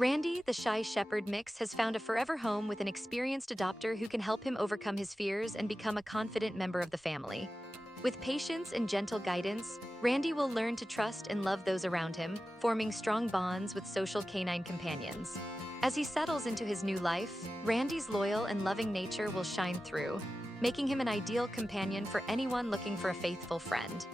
Randy, the shy shepherd mix, has found a forever home with an experienced adopter who can help him overcome his fears and become a confident member of the family. With patience and gentle guidance, Randy will learn to trust and love those around him, forming strong bonds with social canine companions. As he settles into his new life, Randy's loyal and loving nature will shine through, making him an ideal companion for anyone looking for a faithful friend.